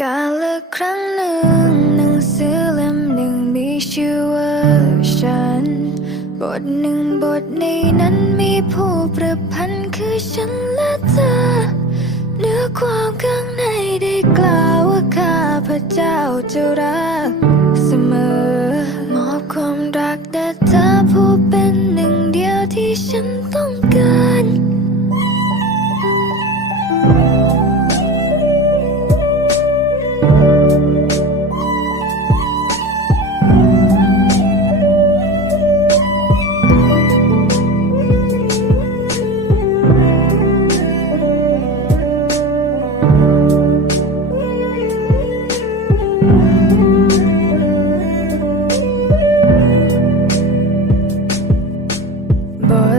กาลครั้งหนึ่งหนังสือเล่มหนึ่งมีชื่อว่าฉัน บทหนึ่งบทในนั้นมีผู้ประพันธ์คือฉันและเธอเนื้อความข้างในได้กล่าวว่าข้าพระเจ้าจะรักเสมอ มอบความรักแด่เธอผู้เป็นหนึ่งเดียวที่ฉันต้อง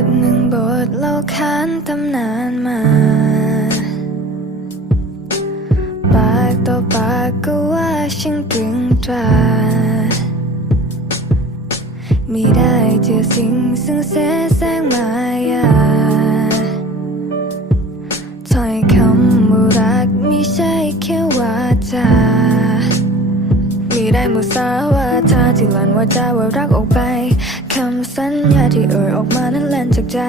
ทหนึ่งบทเล่าขานตำนานมา ปากต่อปากก็ว่าฉันตึงตรามีได้เจอสิ่งซึ่งเสแสร้งมายาถ้อยคำว่ารักไม่ใช่แค่วาจามีได้มุสาวาทาที่หลันว่าจาว่ารักออกไปำสัญญาที่เอ่ยออกมานั้นแล่นจากใจ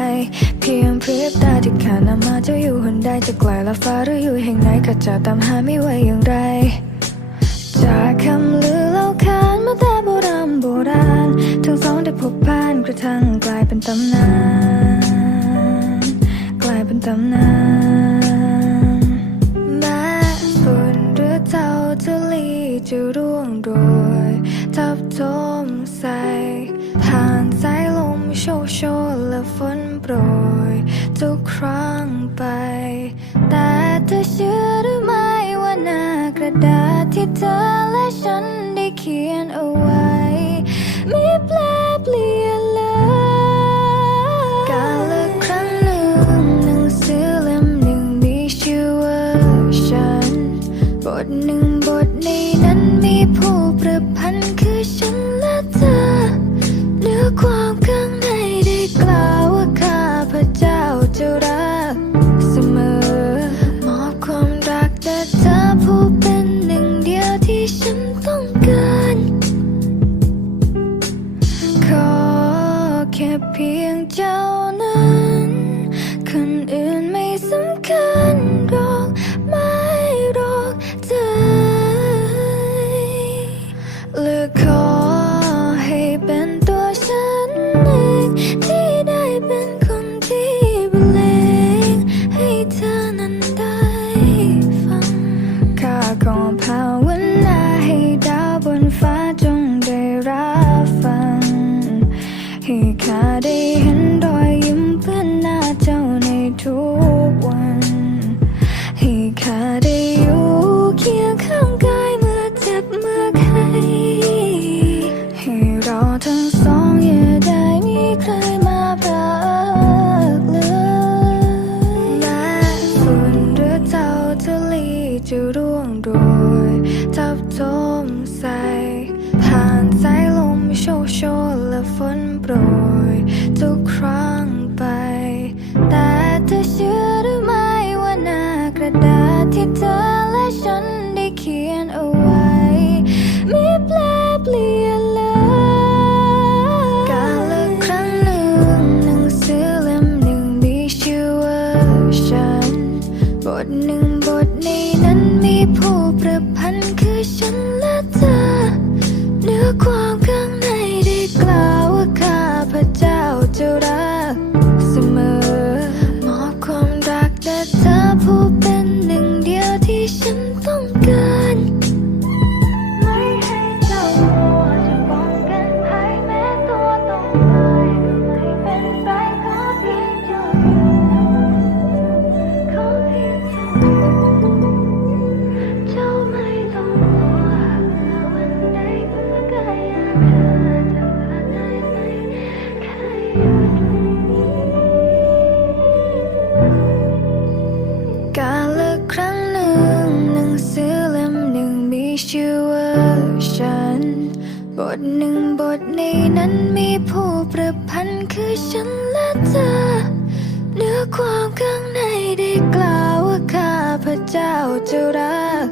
เพียงพริบตาที่ขานำมาจ้าอยู่หนใดจะไกลละฟ้าหรืออยู่แห่งไหนข้าจะตามหาไม่ไหวอย่างไร จากคำลือเล่าขานมาแต่โบราณโบราณ ทั้งสองได้พบผ่านกระทั่งกลายเป็นตำนาน กลายเป็นตำนาน โชนและฝนโปรยทุกครั้งไป แต่เธอเชื่อหรือไม่ว่าหน้ากระดาษที่เธอและฉันได้เขียนเอาไว้มีแปลเปลี่ยนเลย กาลครั้งหนึ่งหนังสือเล่มหนึ่งมีชื่อว่าฉันบทหนึ่ง คือฉัน นั้นมีผู้ประพันธ์คือฉันและเธอเนื้อความข้างในได้กล่าวว่าข้าพระเจ้าจะรัก